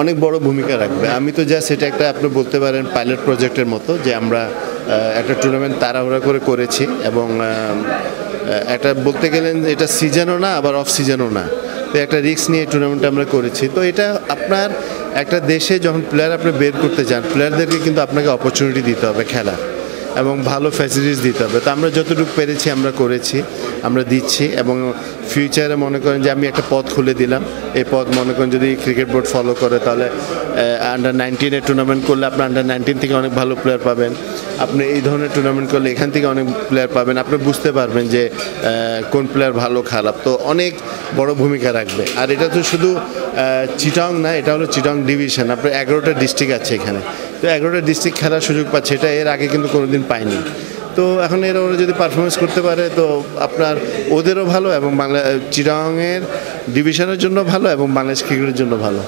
অনেক বড় ভূমিকা রাখবে। আমি তো জাস্ট এটা একটা আপনি বলতে পারেন পাইলট প্রজেক্টের মতো, যে আমরা একটা টুর্নামেন্ট তাড়াহুড়া করেছি এবং একটা বলতে গেলেন এটা সিজনও না আবার অফ সিজনও না, তো একটা রিস্ক নিয়ে টুর্নামেন্ট আমরা করেছি। তো এটা আপনার একটা দেশে যখন প্লেয়ার আপনি বের করতে চান, প্লেয়ারদেরকে কিন্তু আপনাকে অপরচুনিটি দিতে হবে খেলা এবং ভালো ফ্যাসিলিটিস দিতে হবে। তো আমরা যতটুকু পেরেছি আমরা করেছি, আমরা দিচ্ছি এবং ফিউচারে মনে করেন যে আমি একটা পথ খুলে দিলাম। এই পথ মনে করেন যদি ক্রিকেট বোর্ড ফলো করে, তাহলে আন্ডার 19-এর টুর্নামেন্ট করলে আপনি আন্ডার 19 থেকে অনেক ভালো প্লেয়ার পাবেন। আপনি এই ধরনের টুর্নামেন্ট করলে এখান থেকে অনেক প্লেয়ার পাবেন। আপনি বুঝতে পারবেন যে কোন প্লেয়ার ভালো খারাপ, তো অনেক বড় ভূমিকা রাখবে। আর এটা তো শুধু চিটাং না, এটা হলো চিটাং ডিভিশন। আপনার 11টা ডিস্ট্রিক্ট আছে এখানে, তো 11টা ডিস্ট্রিক্ট খেলার সুযোগ পাচ্ছে, এটা এর আগে কিন্তু কোনোদিন পায়নি। তো এখন এরা ওরা যদি পারফরমেন্স করতে পারে তো আপনার ওদেরও ভালো এবং চিটাংয়ের ডিভিশনের জন্য ভালো এবং বাংলাদেশ ক্রিকেটের জন্য ভালো।